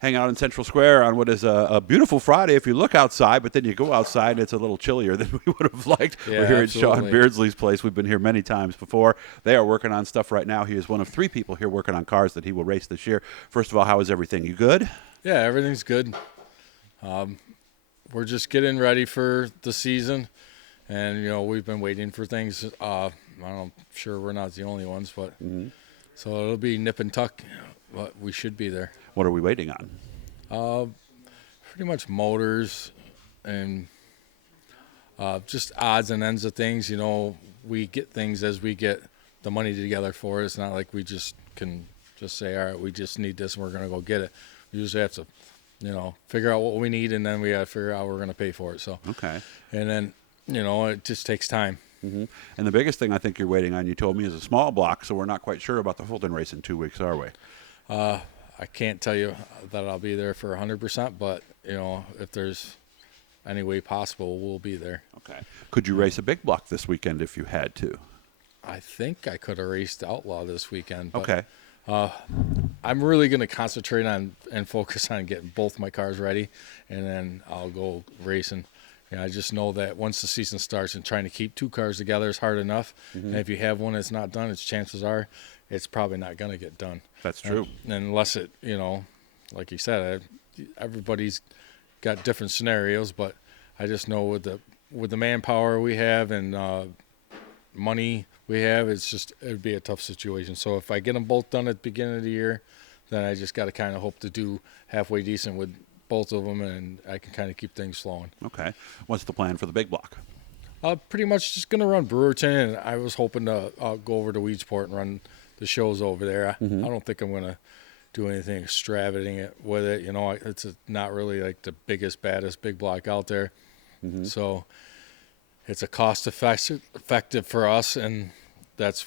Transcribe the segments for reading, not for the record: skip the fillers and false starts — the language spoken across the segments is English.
hang out in Central Square on what is a beautiful Friday if you look outside, but then you go outside and it's a little chillier than we would have liked. Yeah, We're here absolutely. at Sean Beardsley's place. We've been here many times before. They are working on stuff right now. He is one of 3 people here working on cars that he will race this year. First of all, how is everything? You good? Yeah, everything's good. We're just getting ready for the season, and we've been waiting for things. I'm sure we're not the only ones, but so it'll be nip and tuck, but we should be there. What are we waiting on? Pretty much motors and just odds and ends of things. We get things as we get the money together for it. It's not like we just can just say, all right, we just need this and we're going to go get it. We usually have to, figure out what we need, and then we got to figure out how we're going to pay for it. So Okay. And then, it just takes time. And the biggest thing I think you're waiting on, you told me, is a small block, so we're not quite sure about the Fulton race in 2 weeks, are we? I can't tell you that I'll be there for 100%, but, if there's any way possible, we'll be there. Okay. Could you race a big block this weekend if you had to? I think I could have raced Outlaw this weekend. But, Okay. I'm really going to concentrate on and focus on getting both my cars ready, and then I'll go racing. I just know that once the season starts and trying to keep 2 cars together is hard enough. And if you have one that's not done, chances are it's probably not going to get done. That's true. Unless it, like you said, everybody's got different scenarios, but I just know with the manpower we have and money we have, it'd be a tough situation. So if I get them both done at the beginning of the year, then I just got to kind of hope to do halfway decent with both of them, and I can kind of keep things flowing. Okay. What's the plan for the big block? Pretty much just going to run Brewerton, and I was hoping to go over to Weedsport and run the shows over there. I don't think I'm going to do anything extravagant with it. It's not really like the biggest, baddest big block out there. So it's a cost effective for us, and that's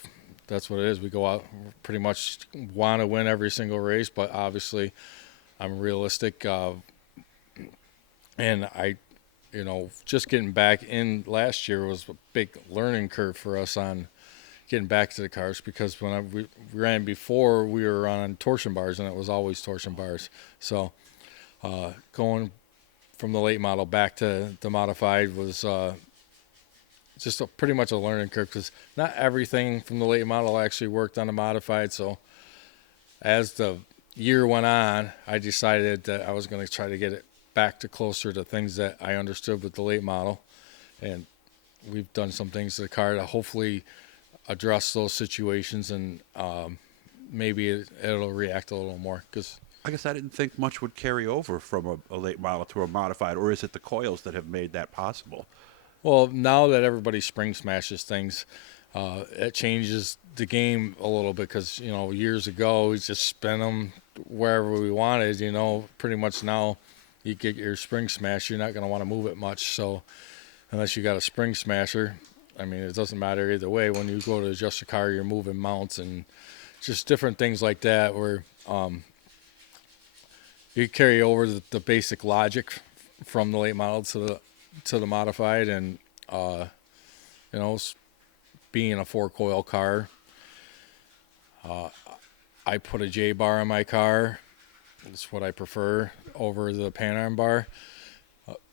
what it is. We go out, pretty much want to win every single race, but obviously I'm realistic. And I, just getting back in last year was a big learning curve for us on getting back to the cars, because when we ran before, we were on torsion bars, and it was always torsion bars. So going from the late model back to the modified was just pretty much a learning curve, because not everything from the late model actually worked on the modified. So as the year went on, I decided that I was going to try to get it back to closer to things that I understood with the late model, and we've done some things to the car to hopefully address those situations, and maybe it'll react a little more. Because I guess I didn't think much would carry over from a late model to a modified, or is it the coils that have made that possible? Well, now that everybody spring smashes things, it changes the game a little bit, because, years ago we just spin them wherever we wanted. Pretty much now you get your spring smash, you're not going to want to move it much. So unless you got a spring smasher, it doesn't matter either way. When you go to adjust your car, you're moving mounts and just different things like that, where you carry over the basic logic from the late model to the modified. And being a 4-coil car, I put a J bar on my car. That's what I prefer over the pan arm bar.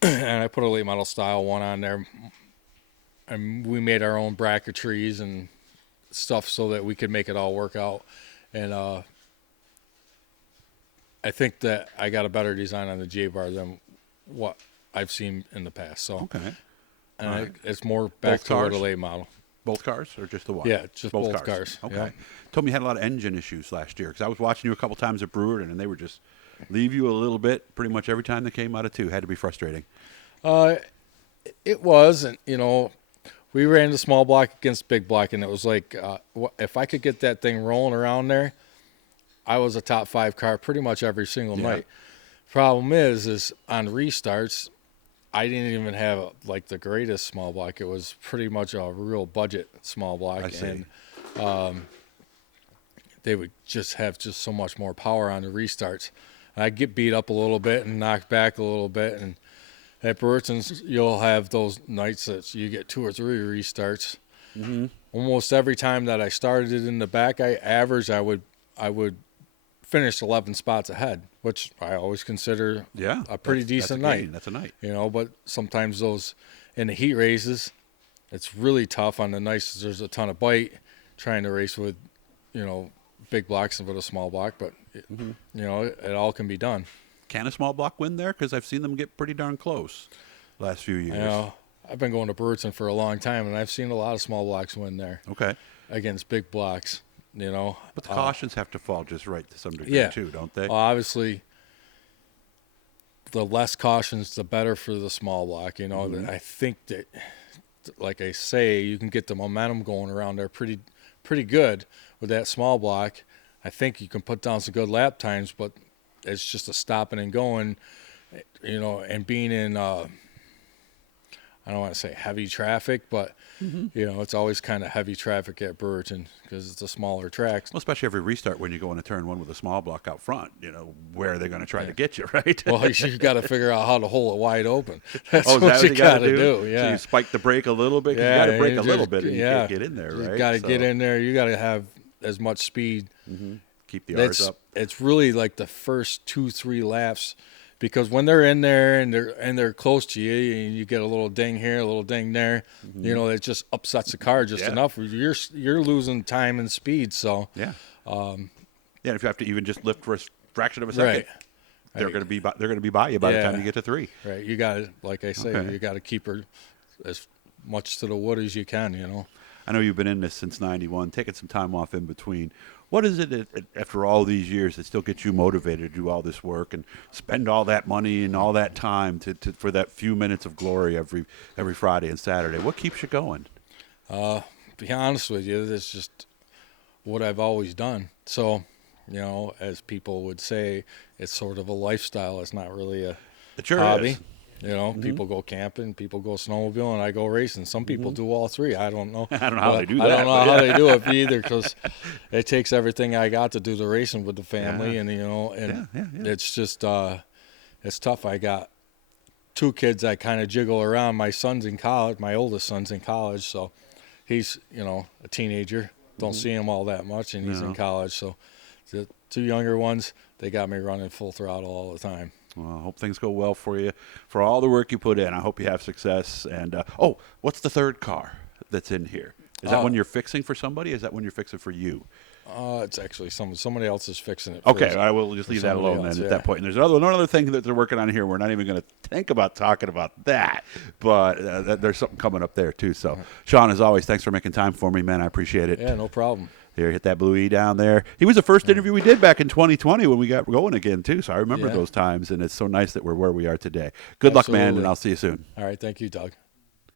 And I put a late model style one on there, and we made our own bracketries and stuff so that we could make it all work out. And I think that I got a better design on the J bar than what I've seen in the past. So Okay. And it's more back to the late model. Both cars, or just the one? Yeah, just both cars. Okay. Yeah. Told me you had a lot of engine issues last year, because I was watching you a couple times at Brewerton, and they were just leave you a little bit pretty much every time they came out of 2. Had to be frustrating. It was, and we ran the small block against big block, and it was like if I could get that thing rolling around there, I was a top 5 car pretty much every single night. Problem is on restarts, I didn't even have the greatest small block. It was pretty much a real budget small block. I see. And they would just have so much more power on the restarts. And I'd get beat up a little bit and knocked back a little bit. And at Brewerton's, you'll have those nights that you get 2 or 3 restarts. Almost every time that I started in the back, I would finished 11 spots ahead, which I always consider a pretty decent night. That's a night. But sometimes those in the heat races, it's really tough on the nights. There's a ton of bite trying to race with, big blocks and with a small block, but it all can be done. Can a small block win there? Because I've seen them get pretty darn close last few years. I've been going to Brewerton for a long time, and I've seen a lot of small blocks win there. Okay. Against big blocks, But the cautions have to fall just right to some degree too, don't they? Obviously, the less cautions, the better for the small block. I think that, like I say, you can get the momentum going around there pretty good with that small block. I think you can put down some good lap times, but it's just a stopping and going, and being in, I don't want to say heavy traffic, but, it's always kind of heavy traffic at Brewerton because it's a smaller track. Well, especially every restart when you go into turn one with a small block out front, where are they going to try to get you, right? Well, you've got to figure out how to hold it wide open. That's what you got to do. Yeah. So you spike the brake a little bit. Yeah, you got to brake a little bit and you can't get in there, right? You got to get in there. You got to have as much speed. Keep the R's up. It's really like the first 2-3 laps, because when they're in there and they're close to you, and you get a little ding here, a little ding there, it just upsets the car just enough. You're losing time and speed. So if you have to even just lift for a fraction of a second, they're going to be by you by the time you get to 3. Right. You got to, like I say, you got to keep her as much to the wood as you can. I know you've been in this since '91, taking some time off in between. What is it after all these years that still gets you motivated to do all this work and spend all that money and all that time for that few minutes of glory every Friday and Saturday? What keeps you going? To be honest with you, that's just what I've always done. So, as people would say, it's sort of a lifestyle. It's not really a hobby. Is. People go camping, people go snowmobiling, I go racing. Some people do all 3. I don't know. I don't know how they do that. I don't know how they do it either, because it takes everything I got to do the racing with the family, and it's just it's tough. I got 2 kids I kind of jiggle around. My son's in college. My oldest son's in college, so he's a teenager. Don't see him all that much, and he's in college. So the 2 younger ones, they got me running full throttle all the time. Well, I hope things go well for you, for all the work you put in. I hope you have success. And, what's the third car that's in here? Is that one you're fixing for somebody? Or is that one you're fixing for you? It's actually somebody else is fixing it. Okay, I will just leave that alone then at that point. And there's another thing that they're working on here. We're not even going to think about talking about that, but there's something coming up there too. So, Sean, as always, thanks for making time for me, man. I appreciate it. Yeah, no problem. Here, hit that blue E down there. He was the first interview we did back in 2020 when we got going again, too. So I remember those times, and it's so nice that we're where we are today. Good luck, man, and I'll see you soon. All right. Thank you, Doug.